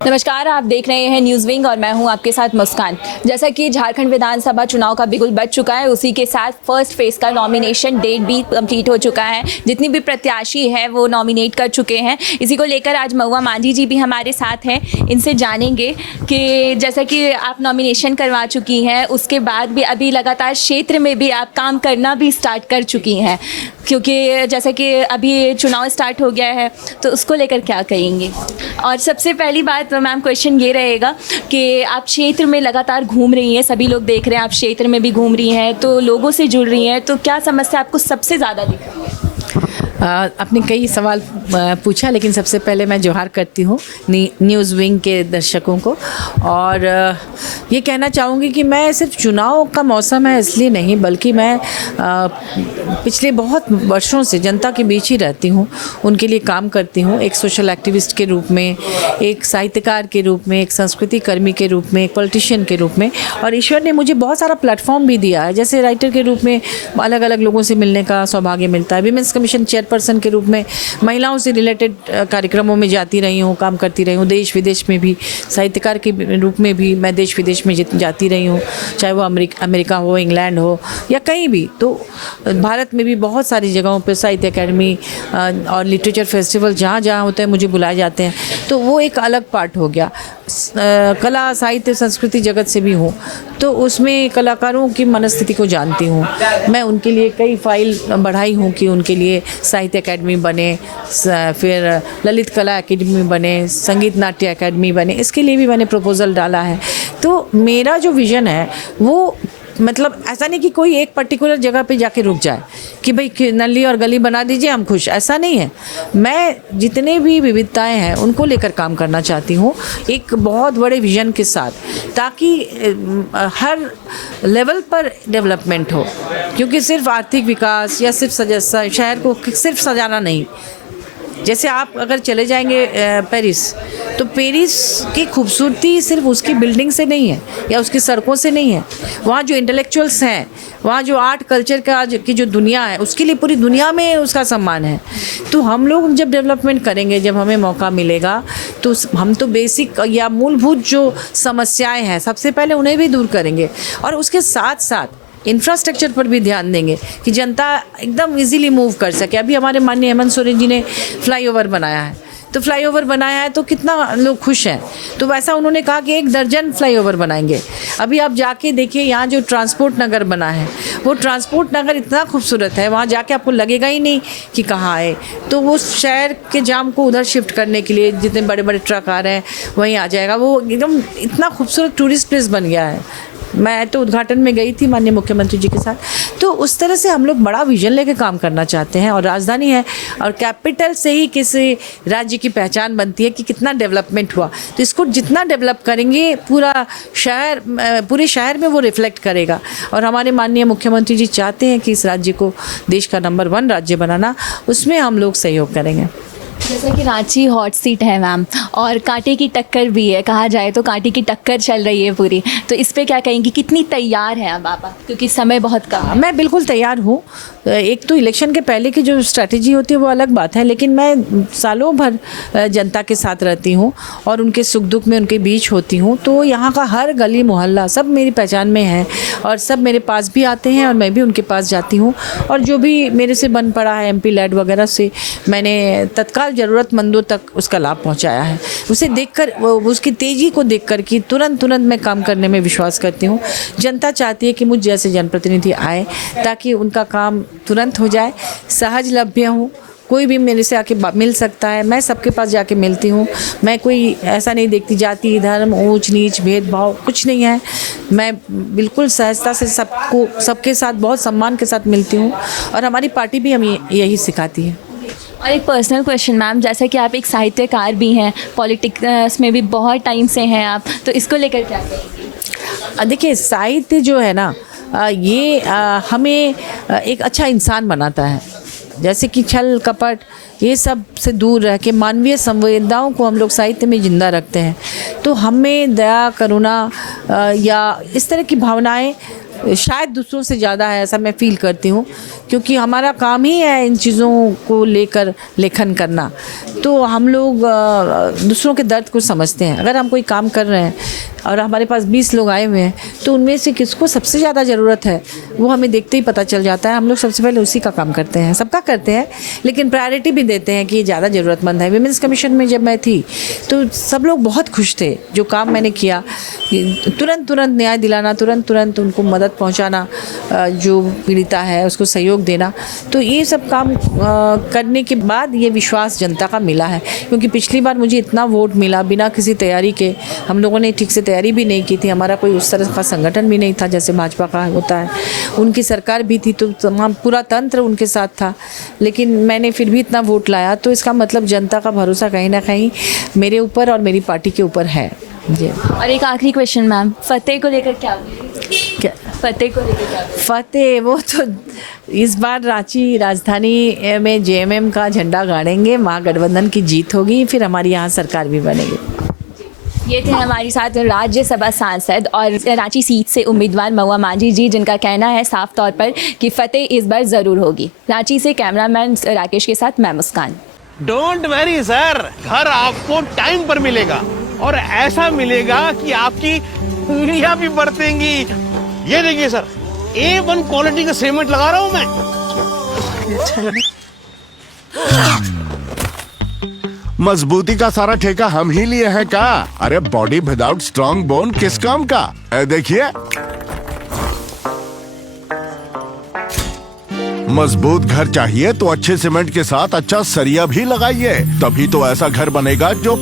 नमस्कार, आप देख रहे हैं न्यूज़ विंग और मैं हूं आपके साथ मुस्कान। जैसा कि झारखंड विधानसभा चुनाव का बिगुल बज चुका है, उसी के साथ फर्स्ट फेज़ का नॉमिनेशन डेट भी कंप्लीट हो चुका है। जितनी भी प्रत्याशी है वो नॉमिनेट कर चुके हैं। इसी को लेकर आज महुआ मांझी जी भी हमारे साथ हैं। इनसे जानेंगे कि जैसा कि आप नॉमिनेशन करवा चुकी हैं, उसके बाद भी अभी लगातार क्षेत्र में भी आप काम करना भी स्टार्ट कर चुकी हैं, क्योंकि जैसा कि अभी चुनाव स्टार्ट हो गया है, तो उसको लेकर क्या कहेंगे? और सबसे पहली बात तो मैम क्वेश्चन ये रहेगा कि आप क्षेत्र में लगातार घूम रही हैं, सभी लोग देख रहे हैं, आप क्षेत्र में भी घूम रही हैं, तो लोगों से जुड़ रही हैं, तो क्या समस्या आपको सबसे ज़्यादा दिख रही है? आपने कई सवाल पूछा, लेकिन सबसे पहले मैं जोहार करती हूँ न्यूज़ विंग के दर्शकों को। और ये कहना चाहूँगी कि मैं सिर्फ चुनाव का मौसम है इसलिए नहीं, बल्कि मैं पिछले बहुत वर्षों से जनता के बीच ही रहती हूँ, उनके लिए काम करती हूँ। एक सोशल एक्टिविस्ट के रूप में, एक साहित्यकार के रूप में, एक संस्कृति कर्मी के रूप में, एक पॉलिटिशियन के रूप में। और ईश्वर ने मुझे बहुत सारा प्लेटफॉर्म भी दिया है, जैसे राइटर के रूप में अलग अलग लोगों से मिलने का सौभाग्य मिलता है। विमेंस कमीशन चेयरपर्सन के रूप में महिलाओं से रिलेटेड कार्यक्रमों में जाती रही हूँ, काम करती रही हूँ। देश विदेश में भी साहित्यकार के रूप में भी मैं देश विदेश में जाती रही हूँ, चाहे वो अमेरिका हो, इंग्लैंड हो या कहीं भी। तो भारत में भी बहुत सारी जगहों पर साहित्य अकेडमी और लिटरेचर फेस्टिवल जहाँ जहाँ होते हैं मुझे बुलाए जाते हैं, तो वो एक अलग पार्ट हो गया। कला साहित्य संस्कृति जगत से भी हूँ, तो उसमें कलाकारों की मनस्थिति को जानती हूँ। मैं उनके लिए कई फाइल बढ़ाई हूँ कि उनके लिए साहित्य अकेडमी बने, फिर ललित कला अकेडमी बने, संगीत नाट्य अकेडमी बने, इसके लिए भी मैंने प्रपोज़ल डाला है। तो मेरा जो विज़न है वो मतलब ऐसा नहीं कि कोई एक पर्टिकुलर जगह पे जाके रुक जाए कि भाई नली और गली बना दीजिए हम खुश, ऐसा नहीं है। मैं जितने भी विविधताएं हैं उनको लेकर काम करना चाहती हूँ, एक बहुत बड़े विजन के साथ, ताकि हर लेवल पर डेवलपमेंट हो। क्योंकि सिर्फ आर्थिक विकास या सिर्फ शहर को सिर्फ सजाना नहीं। जैसे आप अगर चले जाएंगे पेरिस, तो पेरिस की खूबसूरती सिर्फ उसकी बिल्डिंग से नहीं है या उसकी सड़कों से नहीं है। वहाँ जो इंटेलेक्चुअल्स हैं, वहाँ जो आर्ट कल्चर की जो दुनिया है, उसके लिए पूरी दुनिया में उसका सम्मान है। तो हम लोग जब डेवलपमेंट करेंगे, जब हमें मौका मिलेगा, तो हम तो बेसिक या मूलभूत जो समस्याएं हैं सबसे पहले उन्हें भी दूर करेंगे, और उसके साथ साथ इंफ्रास्ट्रक्चर पर भी ध्यान देंगे कि जनता एकदम इजीली मूव कर सके। अभी हमारे माननीय हेमंत सोरेन जी ने फ्लाईओवर बनाया है, तो फ्लाईओवर बनाया है तो कितना लोग खुश हैं। तो वैसा उन्होंने कहा कि 1 दर्जन फ्लाईओवर बनाएंगे। अभी आप जाके देखिए, यहाँ जो ट्रांसपोर्ट नगर बना है, वो ट्रांसपोर्ट नगर इतना खूबसूरत है, वहाँ जाके आपको लगेगा ही नहीं कि कहाँ आए। तो वो शहर के जाम को उधर शिफ्ट करने के लिए जितने बड़े बड़े ट्रक आ रहे हैं वहीं आ जाएगा। वो एकदम इतना खूबसूरत टूरिस्ट प्लेस बन गया है। मैं तो उद्घाटन में गई थी माननीय मुख्यमंत्री जी के साथ। तो उस तरह से हम लोग बड़ा विजन लेके काम करना चाहते हैं। और राजधानी है, और कैपिटल से ही किसी राज्य की पहचान बनती है कि कितना डेवलपमेंट हुआ। तो इसको जितना डेवलप करेंगे, पूरे शहर में वो रिफ्लेक्ट करेगा। और हमारे माननीय मुख्यमंत्री जी चाहते हैं कि इस राज्य को देश का नंबर 1 राज्य बनाना, उसमें हम लोग सहयोग करेंगे। जैसा कि रांची हॉट सीट है मैम, और कांटे की टक्कर भी है, कहा जाए तो कांटे की टक्कर चल रही है पूरी, तो इस पे क्या कहेंगी? कितनी तैयार हैं अब आप? क्योंकि समय बहुत कम है। मैं बिल्कुल तैयार हूँ। एक तो इलेक्शन के पहले की जो स्ट्रैटेजी होती है वो अलग बात है, लेकिन मैं सालों भर जनता के साथ रहती हूँ और उनके सुख दुख में उनके बीच होती हूँ। तो यहाँ का हर गली मोहल्ला सब मेरी पहचान में है, और सब मेरे पास भी आते हैं और मैं भी उनके पास जाती हूँ। और जो भी मेरे से बन पड़ा है MP लैड वगैरह से, मैंने तत्काल ज़रूरतमंदों तक उसका लाभ पहुंचाया है। उसे देखकर, उसकी तेज़ी को देखकर कि तुरंत मैं काम करने में विश्वास करती हूं। जनता चाहती है कि मुझ जैसे जनप्रतिनिधि आए ताकि उनका काम तुरंत हो जाए, सहजलभ्य हो। कोई भी मेरे से आके मिल सकता है, मैं सबके पास जाके मिलती हूँ। मैं कोई ऐसा नहीं देखती जाति धर्म ऊंच नीच भेदभाव कुछ नहीं है। मैं बिल्कुल सहजता से सबके साथ बहुत सम्मान के साथ मिलती हूँ, और हमारी पार्टी भी हमें यही सिखाती है। और एक पर्सनल क्वेश्चन मैम, जैसा कि आप एक साहित्यकार भी हैं, पॉलिटिक्स में भी बहुत टाइम से हैं आप, तो इसको लेकर क्या कहेंगी? देखिए, साहित्य जो है ना, ये हमें एक अच्छा इंसान बनाता है। जैसे कि छल कपट ये सब से दूर रह के मानवीय संवेदनाओं को हम लोग साहित्य में जिंदा रखते हैं। तो हमें दया करुणा या इस तरह की भावनाएं शायद दूसरों से ज़्यादा है, ऐसा मैं फील करती हूँ, क्योंकि हमारा काम ही है इन चीज़ों को लेकर लेखन करना। तो हम लोग दूसरों के दर्द को समझते हैं। अगर हम कोई काम कर रहे हैं और हमारे पास 20 लोग आए हुए हैं, तो उनमें से किसको सबसे ज़्यादा ज़रूरत है वो हमें देखते ही पता चल जाता है। हम लोग सबसे पहले उसी का काम करते हैं, सबका करते हैं, लेकिन प्रायोरिटी भी देते हैं कि ये ज़्यादा ज़रूरतमंद है। विमेंस कमीशन में जब मैं थी तो सब लोग बहुत खुश थे। जो काम मैंने किया, तुरंत न्याय दिलाना, तुरंत उनको मदद पहुंचाना, जो पीड़िता है उसको सहयोग देना, तो ये सब काम करने के बाद ये विश्वास जनता का मिला है। क्योंकि पिछली बार मुझे इतना वोट मिला बिना किसी तैयारी के, हम लोगों ने ठीक से तैयारी भी नहीं की थी, हमारा कोई उस तरह का संगठन भी नहीं था जैसे भाजपा का होता है। उनकी सरकार भी थी तो तमाम पूरा तंत्र उनके साथ था, लेकिन मैंने फिर भी इतना वोट लाया। तो इसका मतलब जनता का भरोसा कहीं ना कहीं मेरे ऊपर और मेरी पार्टी के ऊपर है जी। और एक आखिरी क्वेश्चन मैम, फतेह को लेकर क्या फतेह को लेकर क्या? फतेह वो तो इस बार रांची राजधानी में जेएमएम का झंडा गाड़ेंगे, महागठबंधन की जीत होगी, फिर हमारी यहाँ सरकार भी बनेगी। ये थे हमारे साथ राज्यसभा सांसद और रांची सीट से उम्मीदवार महुआ माझी जी, जिनका कहना है साफ तौर पर कि फतेह इस बार ज़रूर होगी। रांची से कैमरामैन राकेश के साथ मैं मुस्कान। डोंट वरी सर, घर आपको टाइम पर मिलेगा और ऐसा मिलेगा कि आपकी उंगलियां भी बरतेंगी। ये देखिए सर, A1 क्वालिटी का सीमेंट लगा रहा हूं मैं। मजबूती का सारा ठेका हम ही लिए हैं का? अरे बॉडी विदाउट स्ट्रॉन्ग बोन किस काम का? देखिए, मजबूत घर चाहिए तो अच्छे सीमेंट के साथ अच्छा सरिया भी लगाइए, तभी तो ऐसा घर बनेगा जो